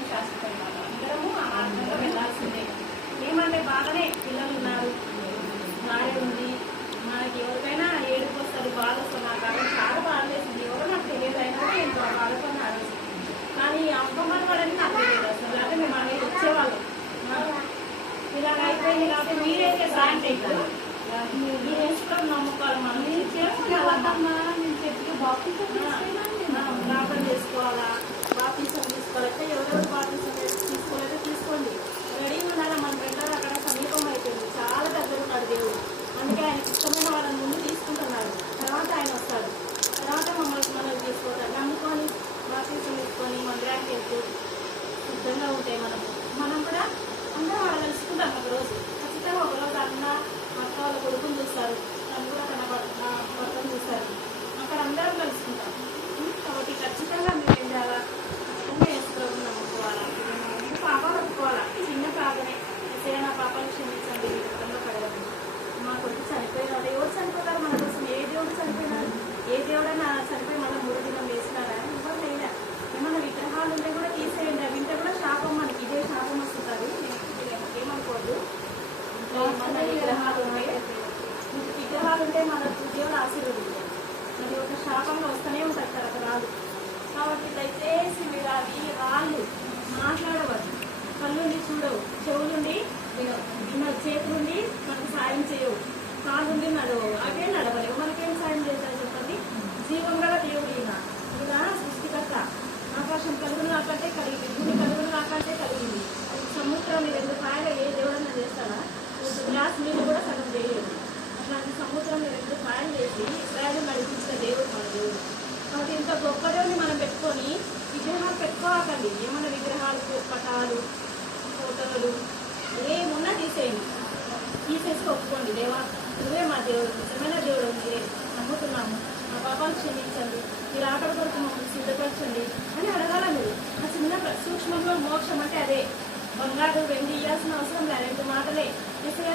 ఏం శాశ్వతం అందరము ఆ మార్గంలో వెళ్ళాల్సిందే ఏమంటే బాగానే పిల్లలు ఉన్నారు. భార్య ఉంది. మనకి ఎవరికైనా ఏడుపు వస్తారు బాధ వస్తున్నారు కాబట్టి చాలా బాధ వేసింది ఎవరో నాకు తెలియదు అయినా కూడా ఎంతో బాధపడినారు కానీ అమ్మమ్మని వాళ్ళని నాకు తెలియదు అసలు. అంటే మేము అనేది వచ్చేవాళ్ళం. ఇలా అయిపోయింది కాబట్టి మీరైతే సాయం చేయగలరు మీరు వేసుకోవడం నమ్ముకోవాలి మనం మీరు చేసుకోవాలి ప్రార్థన చేసుకోవాలా? ఒకరోజు ఖచ్చితంగా ఒకరోజు అన్న అక్క వాళ్ళ కొడుకుని చూస్తారు. నన్ను కూడా తన భర్తను చూస్తారు. అక్కడ అందరం కలుసుకుంటాం. కాబట్టి ఖచ్చితంగా మీరు ఏం చేయాలా? ఖచ్చితంగా వేసుకోవడం నమ్ముకోవాలా? పాప ఒప్పుకోవాలా? చిన్న పాపనే. ఏదైనా నా పాపను క్షమించండి. గతంలో పడగదు మా కొడుకు చనిపోయినాడు ఎవరు చనిపోతారు మన కోసం? ఏ దేవుడు చనిపోయినారు ఏ దేవుడైనా చనిపోయి మళ్ళీ మూడు దినం వేసినారా ఎవరు లేదా ఏమన్నా విగ్రహాలు ఉంటే కూడా తీసేయండి. అవి ఇంట్లో విగ్రహాలు విగ్రహాలు ఉంటే మన దేవుడు ఆశీర్వదించారు మరి ఒక శాపంగా వస్తూనే ఉంటారు తరతరాలు కాబట్టి దయచేసి మీరు అవి రాళ్ళు మాట్లాడవద్దు. కళ్ళుండి చూడవు చెవులుండి వినవు. చేతులుండి మనకు సాయం చేయవు. కాళ్ళుండి నడవు అవే నడవలేవు. మనకేం సాయం చేశారు చెప్పండి? జీవం గల దేవుడు ఈయన ఈయన సృష్టికర్త. ఆకాశం కలుగును కాకంటే కలిగి నీళ్ళు కూడా సగం చేయలేదు. అట్లాంటి సముద్రంలో రెండు సాయం చేసి ఇస్రాయలు నడిపించిన దేవుడు మన దేవుడు కాబట్టి ఇంత గొప్ప దేవుని మనం పెట్టుకొని విగ్రహాలు పెట్టుకోకండి. ఏమైనా విగ్రహాలు పటాలు ఫోటోలు ఏమున్నా తీసేయండి. తీసేసి ఒప్పుకోండి. దేవా నువ్వే మా దేవుడు నిజమైన దేవుడు ఉంది నమ్ముతున్నాము. మా పాపాలు క్షమించండి. మీరు ఆకలి కొరకు మమ్మల్ని సిద్ధపరచండి అని అడగాల మీరు. ఆ చిన్న ప్ర- సూక్ష్మంలో మోక్షం అంటే అదే. బంగారు వెండి ఇవ్వాల్సిన అవసరం లేదు. రెండు మాటలే.